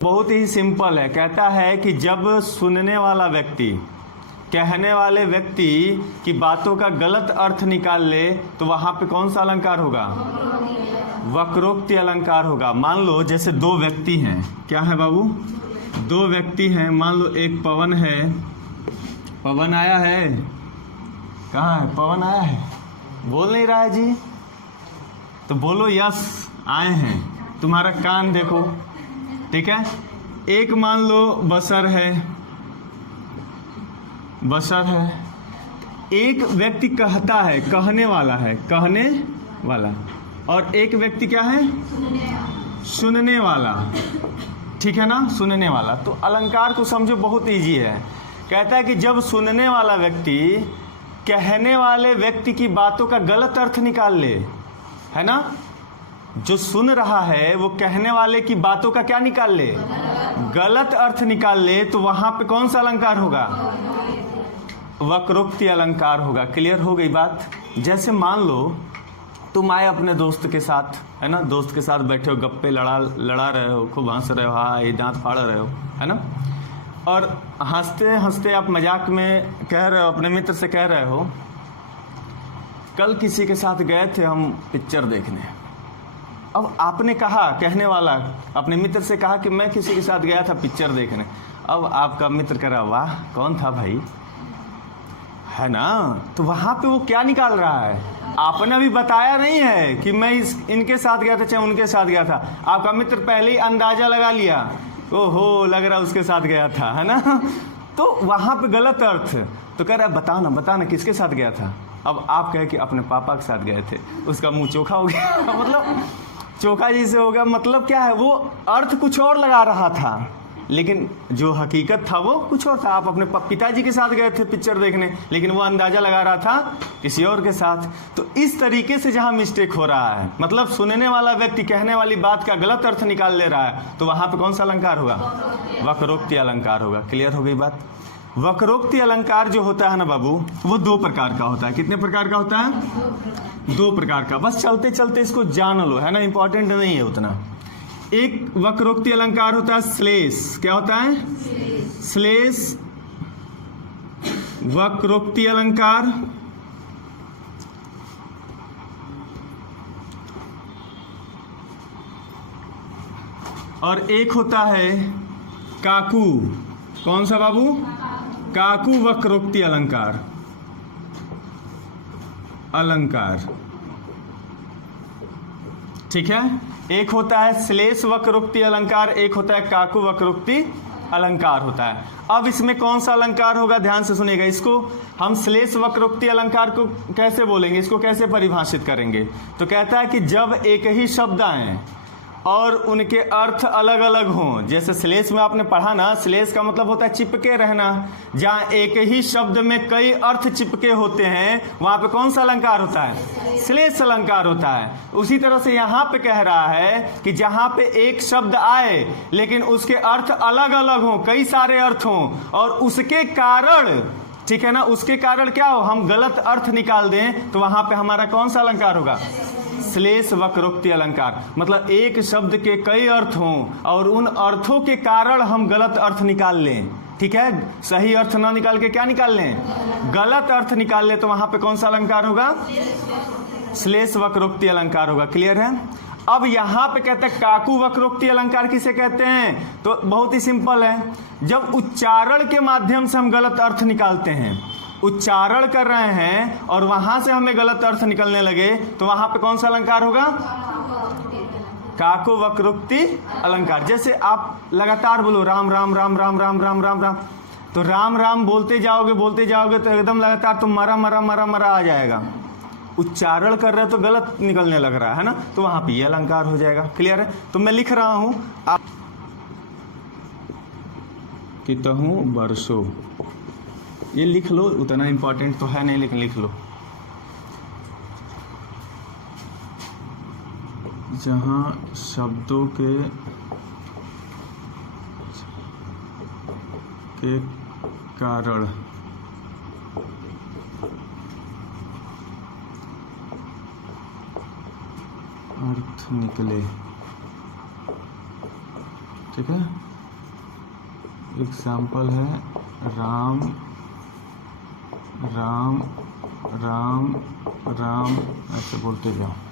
बहुत ही सिंपल है। कहता है कि जब सुनने वाला व्यक्ति कहने वाले व्यक्ति की बातों का गलत अर्थ निकाल ले तो वहां पे कौन सा अलंकार होगा? वक्रोक्ति अलंकार होगा। मान लो जैसे दो व्यक्ति हैं, क्या है बाबू? दो व्यक्ति हैं। मान लो एक पवन है, पवन आया है, कहाँ है पवन? आया है, बोल नहीं रहा है जी, तो बोलो यस आए हैं। तुम्हारा कान देखो, ठीक है। एक मान लो बसर है, बसर है। एक व्यक्ति कहता है, कहने वाला है, कहने वाला, और एक व्यक्ति क्या है? सुनने वाला, ठीक है ना, सुनने वाला। तो अलंकार को समझो, बहुत इजी है। कहता है कि जब सुनने वाला व्यक्ति कहने वाले व्यक्ति की बातों का गलत अर्थ निकाल ले, है ना, जो सुन रहा है वो कहने वाले की बातों का क्या निकाल ले? गलत अर्थ निकाल ले, तो वहां पे कौन सा अलंकार होगा? वक्रोक्ति अलंकार होगा। क्लियर हो गई बात? जैसे मान लो तुम आए अपने दोस्त के साथ, है ना, दोस्त के साथ बैठे हो, गप्पे लड़ा रहे हो, खूब हंस रहे हो, हाँ ये दांत फाड़ रहे हो, है ना, और हंसते हंसते आप मजाक में कह रहे हो, अपने मित्र से कह रहे हो, कल किसी के साथ गए थे हम पिक्चर देखने। अब आपने कहा, कहने वाला अपने मित्र से कहा कि मैं किसी के साथ गया था पिक्चर देखने। अब आपका मित्र कह रहा, वाह कौन था भाई, है ना, तो वहां पे वो क्या निकाल रहा है? आपने अभी बताया नहीं है कि मैं इनके साथ गया था चाहे उनके साथ गया था। आपका मित्र पहले ही अंदाजा लगा लिया, ओहो लग रहा उसके साथ गया था, है ना, तो वहां पे गलत अर्थ। तो कह रहा है बताना किसके साथ गया था? अब आप कहे कि अपने पापा के साथ गए थे, उसका मुंह चोखा हो गया मतलब चोखा जैसे हो गया। मतलब क्या है, वो अर्थ कुछ और लगा रहा था, लेकिन जो हकीकत था वो कुछ और था। आप अपने पिताजी के साथ गए थे पिक्चर देखने, लेकिन वो अंदाजा लगा रहा था किसी और के साथ। तो इस तरीके से जहां मिस्टेक हो रहा है, मतलब सुनने वाला व्यक्ति कहने वाली बात का गलत अर्थ निकाल ले रहा है, तो वहां पे कौन सा अलंकार होगा? वक्रोक्ति अलंकार होगा। क्लियर हो गई बात? वक्रोक्ति अलंकार जो होता है ना बाबू, वो दो प्रकार का होता है। कितने प्रकार का होता है? दो प्रकार का। बस चलते चलते इसको जान लो, है ना, इंपॉर्टेंट नहीं है उतना। एक वक्रोक्ति अलंकार होता है श्लेष। क्या होता है? श्लेष वक्रोक्ति अलंकार। और एक होता है काकू। कौन सा बाबू? काकू वक्रोक्ति अलंकार। अलंकार, ठीक है। एक होता है श्लेष वक्रोक्ति अलंकार, एक होता है काकू वक्रोक्ति अलंकार होता है। अब इसमें कौन सा अलंकार होगा, ध्यान से सुनिएगा। इसको हम श्लेष वक्रोक्ति अलंकार को कैसे बोलेंगे, इसको कैसे परिभाषित करेंगे? तो कहता है कि जब एक ही शब्द आए और उनके अर्थ अलग अलग हों। जैसे श्लेष में आपने पढ़ा ना, श्लेष का मतलब होता है चिपके रहना। जहाँ एक ही शब्द में कई अर्थ चिपके होते हैं, वहां पे कौन सा अलंकार होता है? श्लेष अलंकार होता है। उसी तरह से यहाँ पे कह रहा है कि जहाँ पे एक शब्द आए लेकिन उसके अर्थ अलग अलग हों, कई सारे अर्थ हों, और उसके कारण, ठीक है ना, उसके कारण क्या हो, हम गलत अर्थ निकाल दें, तो वहां पे हमारा कौन सा अलंकार होगा? श्लेष वक्रोक्ति अलंकार। मतलब एक शब्द के कई अर्थ हों और उन अर्थों के कारण हम गलत अर्थ निकाल लें, ठीक है, सही अर्थ ना निकाल के क्या निकाल लें? गलत अर्थ निकाल लें, तो वहां पे कौन सा अलंकार होगा? श्लेष वक्रोक्ति अलंकार होगा। क्लियर है? अब यहां पे कहते हैं काकू वक्रोक्ति अलंकार किसे कहते हैं? तो बहुत ही सिंपल है, जब उच्चारण के माध्यम से हम गलत अर्थ निकालते हैं, उच्चारण कर रहे हैं और वहां से हमें गलत अर्थ निकलने लगे, तो वहां पे कौन सा अलंकार होगा? काकू वक्रोक्ति अलंकार। जैसे आप लगातार बोलो राम राम राम राम राम राम राम राम, तो राम राम बोलते जाओगे तो एकदम लगातार तो मरा मरा मरा मरा आ जाएगा। उच्चारण कर रहे हो तो गलत निकलने लग रहा है ना, तो वहां पे ये अलंकार हो जाएगा। क्लियर है? तो मैं लिख रहा हूं, आप कितहु बरसों, ये लिख लो, उतना इंपॉर्टेंट तो है नहीं लेकिन लिख लो। जहां शब्दों के कारण अर्थ निकले, ठीक है। एग्जाम्पल है राम राम राम राम, ऐसे बोलते जाओ।